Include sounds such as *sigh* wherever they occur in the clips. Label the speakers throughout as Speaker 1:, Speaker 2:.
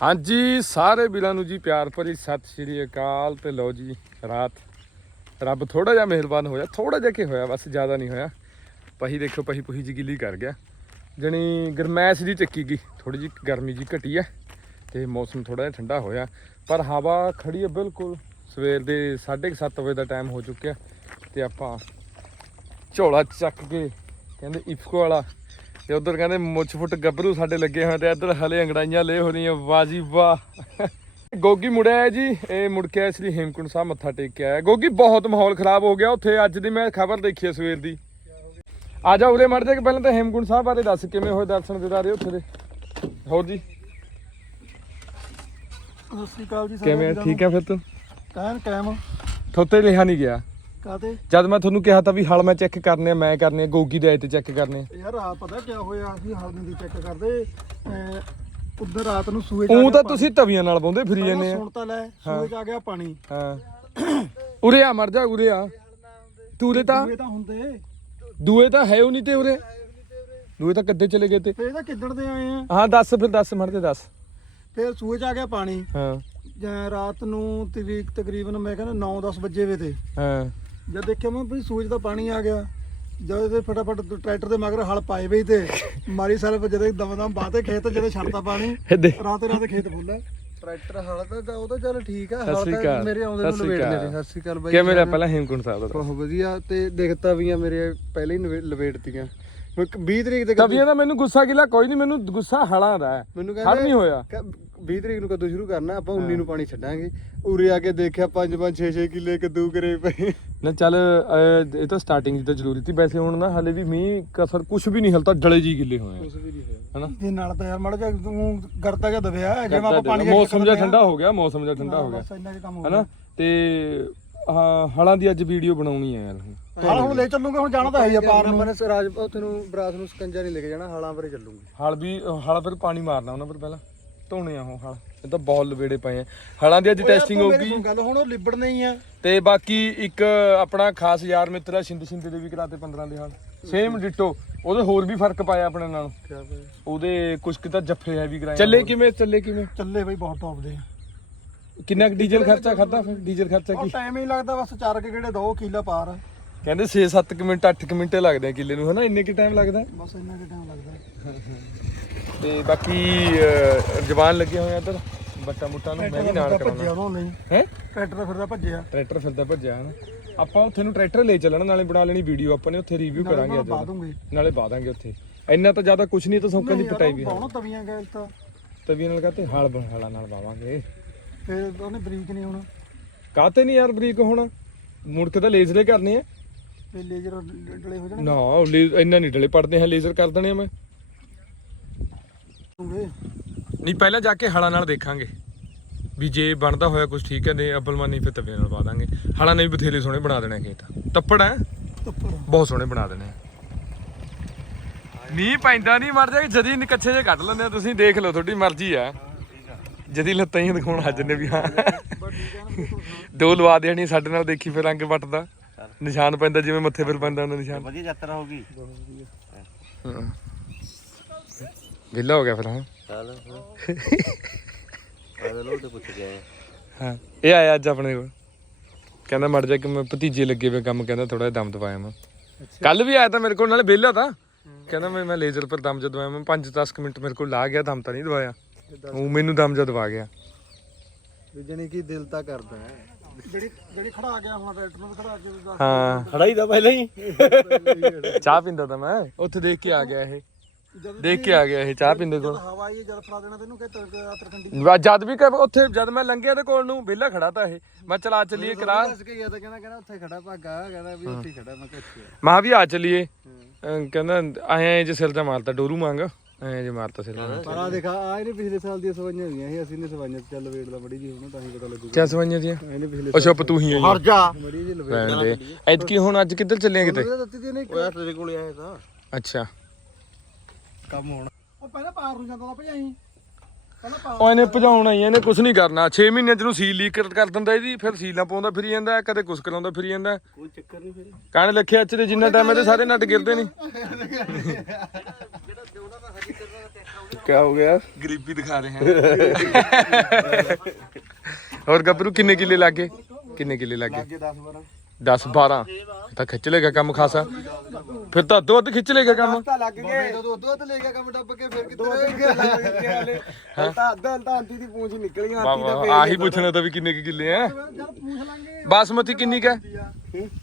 Speaker 1: ਹਾਂਜੀ, ਸਾਰੇ ਵੀਰਾਂ ਨੂੰ ਜੀ ਪਿਆਰ ਭਰੀ ਸਤਿ ਸ਼੍ਰੀ ਅਕਾਲ ਤੇ ਲਓ ਜੀ, ਰਾਤ। ਰੱਬ ਥੋੜਾ ਜਿਹਾ ਮਿਹਰਬਾਨ ਹੋਇਆ ਥੋੜਾ ਜਿਹਾ ਕੀ ਹੋਇਆ, ਬਸ ਜ਼ਿਆਦਾ ਨਹੀਂ ਹੋਇਆ। ਪਹੀ ਦੇਖੋ, ਪਹੀ ਪੁਹੀ ਜੀ ਗਿੱਲੀ ਕਰ ਗਿਆ। ਜਣੀ ਗਰਮੈਸ਼ ਦੀ ਚੱਕੀ ਗਈ ਥੋੜੀ ਜੀ ਗਰਮੀ ਜੀ ਘਟੀ ਹੈ ਤੇ ਮੌਸਮ ਥੋੜਾ ਜਿਹਾ ਠੰਡਾ ਹੋਇਆ। ਪਰ ਹਵਾ ਖੜੀ ਹੈ ਬਿਲਕੁਲ, ਸਵੇਰ ਦੇ 7:30 ਵਜੇ ਦਾ ਟਾਈਮ ਹੋ ਚੁੱਕਿਆ ਤੇ ਆਪਾਂ ਝੋਲਾ ਚੱਕ ਕੇ ਕਹਿੰਦੇ, ਇਫਕੋ ਵਾਲਾ ਤੇ ਉਧਰ ਕਹਿੰਦੇ ਮੁੱਛ ਫੁੱਟ ਗੱਭਰੂ ਸਾਡੇ ਲੱਗੇ ਹੋਏ ਤੇ ਇੱਧਰ ਹਲੇ ਅੰਗੜਾਈਆਂ ਲੈ ਹੋ ਰਹੀਆਂ ਵਾਜੀ ਵਾਹ। ਗੋਗੀ ਮੁੜਿਆ ਹੈ ਜੀ ਇਹ ਮੁੜ ਕੇ ਆਇਆ ਸ੍ਰੀ ਹੇਮਕੁੰਟ ਸਾਹਿਬ ਮੱਥਾ ਟੇਕ ਕੇ ਆਇਆ। ਗੋਗੀ ਬਹੁਤ ਮਾਹੌਲ ਖਰਾਬ ਹੋ ਗਿਆ ਉੱਥੇ ਅੱਜ ਦੀ ਮੈਂ ਖਬਰ ਦੇਖੀ ਹੈ ਸਵੇਰ ਦੀ। ਆ ਜਾ ਉਰੇ ਮੜ ਜਾ ਕੇ ਪਹਿਲਾਂ ਤਾਂ ਹੇਮਕੁੰਟ ਸਾਹਿਬ ਬਾਰੇ ਦੱਸ ਕਿਵੇਂ ਹੋਏ ਦਰਸ਼ਨ ਦਿਦਾਰੇ ਉੱਥੇ ਦੇ? ਹੋਰ ਜੀ?
Speaker 2: ਸਤਿ ਸ੍ਰੀ ਅਕਾਲ ਜੀ
Speaker 1: ਕਿਵੇਂ ਠੀਕ ਹੈ ਫਿਰ ਤੂੰ?
Speaker 2: ਕਹਿਣ ਕਾਇਮ
Speaker 1: ਥੋਤੇ ਲਿਖਾ ਨਹੀਂ ਗਿਆ।
Speaker 2: ਕਾਤੇ
Speaker 1: ਜਦ ਮੈਂ ਤੁਹਾਨੂੰ ਕਿਹਾ ਤਾਂ ਵੀ ਹਲ ਮੈਂ ਚੈੱਕ ਕਰਨੇ ਆ ਮੈਂ ਕਰਨੇ ਆ ਗੋਗੀ ਦੇ ਤੇ ਚੈੱਕ ਕਰਨੇ ਆ।
Speaker 2: ਯਾਰ ਆ ਪਤਾ ਕੀ ਹੋਇਆ? ਅਸੀਂ ਹਲਦੀ ਦੀ ਚੈੱਕ ਕਰਦੇ। ਉਧਰ ਰਾਤ ਨੂੰ ਸੂਏ
Speaker 1: ਉਹ ਤਾਂ ਤੁਸੀਂ ਤਵੀਆਂ ਨਾਲ ਪਾਉਂਦੇ ਫਿਰੀ ਜਾਂਦੇ ਆ।
Speaker 2: ਸੁਣ ਤਾਂ ਲੈ ਸੂਏ ਚ ਆ ਗਿਆ ਪਾਣੀ।
Speaker 1: ਹਾਂ। ਉਰੇ ਆ ਮਰ ਜਾ ਉਰੇ ਆ। ਤੂੰ ਉਰੇ ਤਾਂ
Speaker 2: ਸੂਏ ਤਾਂ ਹੁੰਦੇ।
Speaker 1: ਦੂਏ ਤਾਂ ਹੈ ਉਹ ਨਹੀਂ ਤੇ ਉਰੇ। ਦੂਏ ਤਾਂ ਕੱਦੇ ਚਲੇ ਗਏ ਤੇ?
Speaker 2: ਫੇਰ ਤਾਂ ਕਿੱਦਣ ਦੇ ਆਏ ਆ?
Speaker 1: ਹਾਂ ਦੱਸ ਫਿਰ ਦੱਸ ਮੜ ਤੇ ਦੱਸ।
Speaker 2: ਫੇਰ ਸੂਏ ਚ ਆ ਗਿਆ ਪਾਣੀ।
Speaker 1: ਹਾਂ।
Speaker 2: ਜਾਂ ਰਾਤ ਨੂੰ ਤਰੀਕ ਤਕਰੀਬਨ ਮੈਂ ਕਹਿੰਦਾ 9-10 ਵਜੇ ਵੇ ਤੇ।
Speaker 1: ਹਾਂ।
Speaker 2: ਜਦ ਦੇਖਿਆ ਮੈਂ ਵੀ 'ਚ ਤਾਂ ਪਾਣੀ ਆ ਗਿਆ ਜਦ ਤੇ ਫਟਾਫਟ ਟਰੈਕਟਰ ਦੇ ਮਗਰ ਹਲ ਪਾਏ ਵੇ ਤੇ ਮਾਰੀ ਸਾਰੇ ਜਦੋਂ ਦਮ ਦਮ ਬਾਤੇ ਖੇਤ ਜਦੋਂ ਛੱਡਤਾ ਪਾਣੀ ਰਾਤ ਰਾਤ ਖੇਤ ਫੁੱਲ ਟਰੈਕਟਰ ਹਲ ਤਾਂ ਉਹ ਤਾਂ ਚੱਲ ਠੀਕ ਆ ਹਲ ਤਾਂ। ਮੇਰੇ ਆਉਂਦੇ
Speaker 1: ਸਤਿ
Speaker 2: ਨੂੰ
Speaker 1: ਸ੍ਰੀ
Speaker 2: ਲਵੇਟ
Speaker 1: ਅਕਾਲ।
Speaker 2: ਦੇ ਸਤਿ ਸ੍ਰੀ ਅਕਾਲ ਬਾਈ
Speaker 1: ਕਿਵੇਂ ਰਿਹਾ ਪਹਿਲਾਂ ਹੇਮਕੁੰਟ ਸਾਹਿਬ ਦਾ?
Speaker 2: ਬਹੁਤ ਵਧੀਆ ਤੇ ਦਿਖਤਾ ਵੀ ਆ ਮੇਰੇ ਪਹਿਲੇ ਹੀ ਲਵੇਟਤੀਆਂ ਮੈਂ 20 ਤਰੀਕ ਦੇ
Speaker 1: ਤਵੀਆਂ ਦਾ ਮੈਨੂੰ ਗੁੱਸਾ ਗਿਲਾ ਕੋਈ ਨਹੀਂ ਮੈਨੂੰ ਗੁੱਸਾ ਹਲਾਂ ਦਾ ਹੈ।
Speaker 2: ਮੈਨੂੰ
Speaker 1: ਹੜ ਨਹੀਂ ਹੋਇਆ।
Speaker 2: 20 ਤਰੀਕ ਨੂੰ ਕਦੋਂ ਸ਼ੁਰੂ ਕਰਨਾ ਆਪਾਂ 19 ਨੂੰ ਪਾਣੀ ਛੱਡਾਂਗੇ। ਉਰੇ ਆ ਕੇ ਦੇਖਿਆ 5 5 6 6 ਕਿੱਲੇ ਕੱਦੂ ਕਰੇ ਪਏ।
Speaker 1: ਨਾ ਚੱਲ ਅਹ, ਇਹ ਤਾਂ ਸਟਾਰਟਿੰਗ ਦੀ ਤਾਂ ਜ਼ਰੂਰੀ ਸੀ। ਵੈਸੇ ਹੁਣ ਨਾ ਹਲੇ ਵੀ ਮੀਂਹ ਕਸਰ ਕੁਝ ਵੀ ਨਹੀਂ ਹਲਤਾ ਡਲੇ ਜੀ ਗਿੱਲੇ ਹੋਏ ਆ।
Speaker 2: ਕੁਝ ਵੀ ਨਹੀਂ ਹੋਇਆ।
Speaker 1: ਹਨਾ?
Speaker 2: ਜੇ ਨਾਲ ਤਾਂ ਯਾਰ ਮੜ ਜਾ ਤੂੰ ਗਰਤਾ ਜਿਹਾ ਦਬਿਆ ਜਿਵੇਂ ਆਪਾਂ ਪਾਣੀ
Speaker 1: ਮੌਸਮ ਜਿਹਾ ਠੰਡਾ ਹੋ ਗਿਆ ਮੌਸਮ ਜਿਹਾ ਠੰਡਾ ਹੋ ਗਿਆ।
Speaker 2: ਬਸ ਇੰਨਾ ਕੁ ਕੰਮ ਹੋ
Speaker 1: ਹਨਾ? ਤੇ ਹਾਂ ਹਲਾਂ ਦੀ ਅੱਜ ਵੀਡੀਓ ਬਣਾਉਣੀ ਹੈ ਯਾਰ।
Speaker 2: ਹਾਲ ਹੁਣ ਲੈ ਚੱਲੂਗੇ ਹੁਣ ਜਾਣਾ ਤਾਂ ਹੈ ਹੀ ਆ ਪਾਰ ਨੂੰ। ਮੈਨੇ ਰਾਜ ਉੱਥੇ ਨੂੰ ਬਰਾਤ ਨੂੰ ਸਕੰਜਾ ਨਹੀਂ ਲੈ ਕੇ ਜਾਣਾ ਹਾਲਾਂ ਪਰੇ ਚੱਲੂਗੇ।
Speaker 1: ਹਲ ਵੀ ਹਲ ਫਿਰ ਪਾਣੀ ਮਾਰਨਾ ਉਹਨਾਂ ਪਰ ਪਹਿਲਾਂ। ਧੋਣੇ ਆ ਉਹ ਹਲ। ਇਹ ਤਾਂ ਬਹੁਤ ਲਵੇੜੇ ਪਏ ਆ। ਹਲਾਂ ਦੀ ਅੱਜ ਟੈਸਟਿੰਗ ਹੋਊਗੀ
Speaker 2: ਗੱਲ ਹੁਣ ਉਹ ਲਿਬੜਨੇ ਹੀ ਆ।
Speaker 1: ਤੇ ਬਾਕੀ ਇੱਕ ਆਪਣਾ ਖਾਸ ਯਾਰ ਮਿੱਤਰ ਆ ਸ਼ਿੰਦ ਸ਼ਿੰਦੇ ਦੇ ਵੀ ਕਰਾਤੇ 15 ਦੇ ਹਾਲ। ਸੇਮ ਡਿਟੋ ਉਹਦੇ ਹੋਰ ਵੀ ਫ਼ਰਕ ਪਾਇਆ ਆਪਣੇ ਨਾਲ। ਉਹਦੇ ਕੁਝ ਕਿਤਾ ਜੱਫੇ ਹੈ ਵੀ ਕਰਾਏ ਚੱਲੇ ਕਿਵੇਂ ਚੱਲੇ ਕਿਵੇਂ?
Speaker 2: ਚੱਲੇ ਬਈ ਬਹੁਤ ਟੌਪ ਦੇ
Speaker 1: ਕਿੰਨਾ ਕੁ ਡੀਜ਼ਲ ਖਰਚਾ ਖਾਦਾ ਫਿਰ? ਡੀਜ਼ਲ ਖਰਚਾ ਕੀ?
Speaker 2: ਟਾਈਮ ਹੀ ਲੱਗਦਾ ਬਸ ਚਾਰ ਕੇ ਕਿਹੜੇ ਦੋ ਕਿੱਲਾ ਪਾਰ।
Speaker 1: ਕਹਿੰਦੇ 6-7 ਮਿੰਟ 8 ਮਿੰਟ ਲੱਗਦੇ ਆ ਕਿੱਲੇ ਨੂੰ ਹਨਾ? ਇੰਨੇ ਕਿ ਟਾਈਮ ਲੱਗਦਾ?
Speaker 2: ਬਸ ਇੰਨਾ ਕਿ ਟਾਈਮ ਲੱਗਦਾ।
Speaker 1: ਤੇ ਬਾਕੀ ਜਵਾਨ ਲੱਗੇ ਹੋਏ ਆ ਇੱਧਰ ਬੱਟਾ ਮੁੱਟਾ ਨੂੰ ਮੈਂ ਵੀ ਨਾਲ
Speaker 2: ਭੱਜਿਆ ਉਹਨਾਂ
Speaker 1: ਹੈ?
Speaker 2: ਟਰੈਕਟਰ ਫਿਰਦਾ ਭੱਜਿਆ।
Speaker 1: ਟਰੈਕਟਰ ਫਿਰਦਾ ਭੱਜਿਆ ਹਨ? ਆਪਾਂ ਉੱਥੇ ਨੂੰ ਟਰੈਕਟਰ ਲੈ ਚੱਲਣਾ ਨਾਲੇ ਬਣਾ ਲੈਣੀ ਵੀਡੀਓ ਆਪਾਂ ਨੇ ਉੱਥੇ ਰਿਵਿਊ ਕਰਾਂਗੇ ਅੱਜ। ਨਾਲੇ ਪਾ ਦਾਂਗੇ ਉੱਥੇ। ਇੰਨਾ ਤਾਂ ਜ਼ਿਆਦਾ ਕੁਝ ਨਹੀਂ ਤਾਂ ਸੌਂਕਾਂ ਦੀ ਪਟਾਈ ਵੀ ਹੈ।
Speaker 2: ਪਾਉਣਾ ਤਵੀਆਂ ਗੈਲ ਤਾਂ।
Speaker 1: ਤਵੀਆਂ ਨਾਲ ਕਾਤੇ ਹਾਲ ਬਣ ਹਾਲਾਂ ਨਾਲ ਪਾਵਾਂਗੇ।
Speaker 2: ਫਿਰ ਉਹਨੇ ਬਰੀਕ ਨਹੀਂ ਹੋਣਾ।
Speaker 1: ਕਾਤੇ ਨਹੀਂ ਯਾਰ ਬਰੀਕ ਹੋਣਾ? ਮੁੜ ਕੇ ਤਾਂ ਲੇਜ਼ਰੇ ਕਰਨੇ ਆ।
Speaker 2: ਤੇ ਲੇਜ਼ਰ ਡਲੇ ਹੋ ਜਾਣਗੇ?
Speaker 1: ਨਾ ਉਹ ਲੇ- ਇੰਨਾ ਨਹੀਂ ਡਲੇ ਪੜਦੇ ਆ ਲੇਜ਼ਰ ਕਰ ਦੇਣੇ ਆ ਮੈਂ। ਨਹੀਂ ਪਹਿਲਾਂ ਜਾ ਕੇ ਹਲਾਂ ਨਾਲ ਦੇਖਾਂਗੇ ਵੀ ਜੇ ਬਣਦਾ ਹੋਇਆ ਕੁਝ ਠੀਕ ਹੈ ਨਹੀਂ ਅਬਲਮਾਨ ਫਿਰ ਤਵੀਆਂ ਨਾਲ ਪਾ ਦਾਂਗੇ। ਹਲਾਂ ਨੇ ਵੀ ਬਥੇਰੇ ਸੋਹਣੇ ਬਣਾ ਦੇਣੇ ਆ ਖੇਤ। ਤੱਪੜ ਹੈ?
Speaker 2: ਤੱਪੜ।
Speaker 1: ਬਹੁਤ ਸੋਹਣੇ ਬਣਾ ਦੇਣੇ ਆ। ਮੀਂਹ ਪੈਂਦਾ ਨਹੀਂ ਮਰ ਜਾ ਜਦੀ ਜੇ ਕੱਢ ਲੈਂਦੇ ਆ ਤੁਸੀਂ ਦੇਖ ਲਓ ਤੁਹਾਡੀ ਮਰਜ਼ੀ ਆ। ਜਦੀ ਲੱਤਾਂ ਹੀ ਦਿਖਾਉਣ ਅੱਜ ਨੇ ਵੀ ਹਾਂ। ਦੋ ਲਵਾ ਦੇਣੀ ਸਾਡੇ ਨਾਲ ਦੇਖੀ ਫਿਰ ਰੰਗ ਵੱਟਦਾ। ਨਿਸ਼ਾਨ ਪੈਂਦਾ ਜਿਵੇਂ ਮੱਥੇ ਪਰ ਪੈਂਦਾ ਉਹਨਾਂ ਨਿਸ਼ਾਨ।
Speaker 3: ਵਧੀਆ ਯਾਤਰਾ ਹੋਗੀ
Speaker 1: ਵਿਹਲਾ ਹੋ ਗਿਆ ਫਿਰ ਹਾਂ
Speaker 3: ਚੱਲ। *laughs* ਆਵੇ ਲੋ ਤੇ ਪੁੱਛ ਗਿਆ
Speaker 1: ਹਾਂ ਇਹ ਆਇਆ ਅੱਜ ਆਪਣੇ ਕੋਲ। ਕਹਿੰਦਾ ਮੜ ਜਾ ਕਿ ਮੈਂ ਭਤੀਜੇ ਲੱਗੇ ਵੇ ਕੰਮ ਕਹਿੰਦਾ ਥੋੜਾ ਦਮ ਦਵਾਇਆ ਮੈਂ। ਕੱਲ ਵੀ ਆਇਆ ਤਾਂ ਮੇਰੇ ਕੋਲ ਨਾਲੇ ਵਿਹਲਾ ਤਾਂ। ਕਹਿੰਦਾ ਮੈਂ ਮੈਂ ਲੇਜ਼ਰ ਪਰ ਦਮ ਜਦ ਦਵਾਇਆ ਮੈਂ 5-10 ਮਿੰਟ ਮੇਰੇ ਕੋਲ ਲਾ ਗਿਆ ਦਮ ਤਾਂ ਨਹੀਂ ਦਵਾਇਆ ਉਹ ਮੈਨੂੰ ਦਮ ਜਦ ਦਵਾ ਗਿਆ।
Speaker 2: ਜਣੀ ਕੀ ਦਿਲ ਤਾਂ ਕਰਦਾ ਹੈ। ਜਿਹੜੀ ਜਿਹੜੀ ਖੜਾ ਗਿਆ ਹੁਣ ਟਰੈਕਟਰ ਨੂੰ ਖੜਾ ਕੇ ਦੱਸ
Speaker 1: ਹਾਂ।
Speaker 3: ਖੜਾ ਹੀ ਤਾਂ ਪਹਿਲਾਂ ਹੀ।
Speaker 1: ਚਾਹ ਪੀਂਦਾ ਤਾਂ ਮੈਂ। ਉੱਥੇ ਦੇਖ ਕੇ ਆ ਗਿਆ ਇਹ।
Speaker 2: ਜਦ
Speaker 1: ਦੇਖ ਕੇ ਆ ਗਿਆ ਇਹ ਚਾਹ ਪੀਂਦੇ ਕੋਲ।
Speaker 2: ਹਵਾ ਆਈ ਜਲ ਫੜਾ ਦੇਣਾ ਤੈਨੂੰ ਕਿ ਤਰਕੰਡੀ
Speaker 1: ਵਾ- ਜਦ ਵੀ ਕ- ਉੱਥੇ ਜਦ ਮੈਂ ਲੰਘਿਆ ਤੇ ਕੋਲ ਨੂੰ ਵਿਹਲਾ ਖੜਾ ਤਾਂ ਇਹ। ਮੈਂ ਚਲਾ ਚੱਲੀਏ ਕਰਾ
Speaker 2: ਦੱਸ ਕੇ ਗਿਆ ਤਾਂ ਕਹਿੰਦਾ ਕਹਿੰਦਾ ਉੱਥੇ ਖੜਾ ਭਾਗਾ ਕਹਿੰਦਾ ਵੀ ਉੱਥੇ ਖੜਾ ਮੈਂ ਕਿਹਾ
Speaker 1: ਮਾ ਵੀ ਆ ਚੱਲੀਏ। ਕਹਿੰਦਾ ਆਏ ਜੇ ਸਿਰ ਤੇ ਮਾਰਤਾ ਡੋਰੂ ਮੰਗ ਐ ਜੇ ਮਾਰਤਾ ਸਿਰ ਤੇ
Speaker 2: ਪਰ ਆ ਦੇਖਾ ਆ ਇਹਨੇ ਪਿਛਲੇ ਸਾਲ ਦੀਆਂ ਸਵਾਈਆਂ ਹੋਈਆਂ ਸੀ ਅਸੀਂ ਨੇ ਸਵਾਈਆਂ ਚੱਲ ਵੇਟ ਦਾ ਬੜੀ ਜੀ ਹੁਣ ਤਾਂ ਹੀ ਪਤਾ ਲੱਗੂਗਾ।
Speaker 1: ਕਿਆ ਸਵਾਈਆਂ ਦੀਆਂ?
Speaker 2: ਇਹਨੇ ਪਿਛਲੇ
Speaker 1: ਅੱਛਾ ਪਤੂ ਹੀ ਆਈ
Speaker 3: ਜਾ।
Speaker 2: ਬੜੀ ਜੀ। ਲਵੇਟ
Speaker 1: ਭੈਣ ਦੇ। ਐਤਕੀ ਹੁਣ ਅੱਜ ਕਿੱਧਰ ਚੱਲੇ ਆ ਕਿਤੇ
Speaker 2: ਦਿੱਤੀ ਦੀ ਨਹੀਂ
Speaker 3: ਉਹ ਯਾਰ ਤੇਰੇ ਕੋਲ ਆਇਆ ਤਾਂ।
Speaker 1: ਅੱਛਾ।
Speaker 2: ਕੰਮ ਹੋਣਾ। ਉਹ ਪਹਿਲਾਂ ਪਾਰ ਨੂੰ ਜਾਂਦਾ ਭਜਾਈ।
Speaker 1: ਉਹ ਇਹਨੇ ਭਜਾਉਣਾ ਹੀ ਆ, ਇਹਨੇ ਕੁਝ ਨਹੀਂ ਕਰਨਾ। 6 ਮਹੀਨਿਆਂ ਚ ਨੂੰ ਸੀਲ ਲੀਕ ਕਰ ਦਿੰਦਾ ਇਹਦੀ ਫਿਰ ਸੀਲਾਂ ਪਾਉਂਦਾ ਫਿਰੀ ਜਾਂਦਾ ਕਦੇ ਕੁਛ ਕਰਾਉਂਦਾ ਫਿਰੀ ਜਾਂਦਾ।
Speaker 3: ਕੋਈ ਚੱਕਰ ਨਹੀਂ ਫਿਰ।
Speaker 1: ਕਾਣ ਲੱਖਿਆ ਚ ਦੇ ਜਿੰਨਾ ਟਾਈਮ ਇਹਦੇ ਸਾਰੇ ਨਟ ਗਿਰਦੇ ਨਹੀਂ।
Speaker 3: ਕੀ ਹੋ ਗਿਆ?
Speaker 1: ਗਰੀਬੀ ਦਿਖਾ ਰਹੇ ਹਾਂ। ਹੋਰ ਗੱਭਰੂ ਕਿੰਨੇ ਕਿੱਲੇ ਲੱਗੇ ਕਿੰਨੇ ਕਿੱਲੇ ਲੱਗੇ
Speaker 3: ਅੱਗੇ 10 12
Speaker 1: 10 12 ਤਾਂ ਖਿੱਚ ਲੇਗਾ ਕੰਮ ਖਾਸਾ। ਫਿਰ ਤਾਂ ਅੱਧੋ ਅੱਧ ਖਿੱਚ ਲੇਗਾ ਕੰਮ।
Speaker 3: ਤਾਂ ਲੱਗ ਗਏ।
Speaker 2: ਜਦੋਂ ਦੁੱਧ ਲੈ ਗਿਆ ਕੰਮ ਡੱਬ ਕੇ ਫਿਰ
Speaker 3: ਦੋ ਅੱਧੇ ਲੱਗ ਗਏ ਹਲੇ। ਤਾਂ ਅੱਧਾ ਤਾਂ ਆਂਟੀ ਦੀ ਪੂੰਛ ਨਿਕਲ ਗਈ ਆਂਟੀ ਦਾ
Speaker 1: ਬਾਬਾ ਆਹੀ ਪੁੱਛਣਾ ਤਾਂ ਵੀ ਕਿੰਨੇ ਕੁ ਕਿੱਲੇ ਆ। ਬਾਸਮਤੀ ਕਿੰਨੀ ਕਾ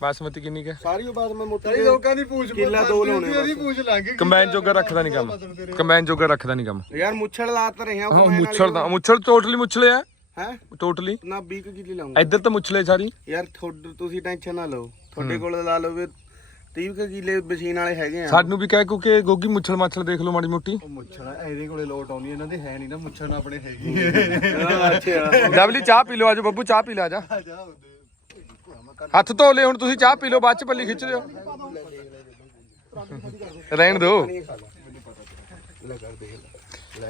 Speaker 1: ਬਾਸਮਤੀ ਕਿੰਨੀ ਕਾ
Speaker 3: ਸਾਰੀ ਉਹ ਬਾਤ ਮੈਂ ਮੋਟੀ
Speaker 2: ਲੋਕਾਂ ਦੀ ਪੂਛ
Speaker 3: ਕਿੱਲਾ ਦੋ ਲਾਉਣੇ
Speaker 2: ਇਹਦੀ ਪੂਛ ਲੰਘ ਗਈ।
Speaker 1: ਕੰਬਾਈਨ ਜੋਗਾ ਰੱਖਦਾ ਨਹੀਂ ਕੰਮ। ਕੰਬਾਈਨ ਜੋਗਾ ਰੱਖਦਾ ਨਹੀਂ ਕੰਮ।
Speaker 3: ਯਾਰ ਮੁੱਛੜ ਲਾ ਤਾਂ ਰਿਹਾ
Speaker 1: ਹਾਂ ਮੁੱਛਲ ਦਾ ਮੁੱਛਲ ਟੋਟਲੀ ਮੁੱਛਲੇ ਆ।
Speaker 3: ਹੈ?
Speaker 1: ਟੋਟਲੀ
Speaker 3: ਨਾ 20 ਕੁ ਕਿੱਲੇ ਲਾਉਂਗਾ।
Speaker 1: ਇੱਧਰ ਤਾਂ ਮੁੱਛਲੇ ਸਾਰੀ।
Speaker 3: ਯਾਰ ਤੁਹਾਡੇ ਤੁਸੀਂ ਟੈਨਸ਼ਨ ਨਾ ਲਓ। ਤੁਹਾਡੇ ਕੋਲ ਲਾ ਲਓਗੇ 30 ਕੁ ਕਿੱਲੇ ਮਸ਼ੀਨ ਵਾਲੇ ਹੈਗੇ ਆ।
Speaker 1: ਸਾਨੂੰ ਵੀ ਕਹਿ ਕਿਉਂਕਿ ਗੋਗੀ ਮੁੱਛਲ ਮਾਛਲ ਦੇਖ ਲਓ ਮਾੜੀ ਮੋਟੀ।
Speaker 2: ਮੁੱਛਣਾ ਇਹਦੇ ਕੋਲੇ ਲੋਟ ਆਉਂਦੀ ਇਹਨਾਂ ਦੇ ਹੈ ਨਹੀਂ ਨਾ ਮੁੱਛਣਾ ਆਪਣੇ ਹੈਗੀ।
Speaker 3: ਅੱਛਾ।
Speaker 1: ਲਵਲੀ ਚਾਹ ਪੀ ਲਓ ਆਜੋ ਬੱਬੂ ਚਾਹ ਪੀ ਲਾ ਜਾ। ਹੱਥ ਧੋ ਲੈ ਹੁਣ ਤੁਸੀਂ ਚਾਹ ਪੀ ਲਓ ਬਾਅਦ ਚ ਪੱਲੀ ਖਿੱਚ ਲਿਓ। ਰਹਿਣ ਦਿਓ।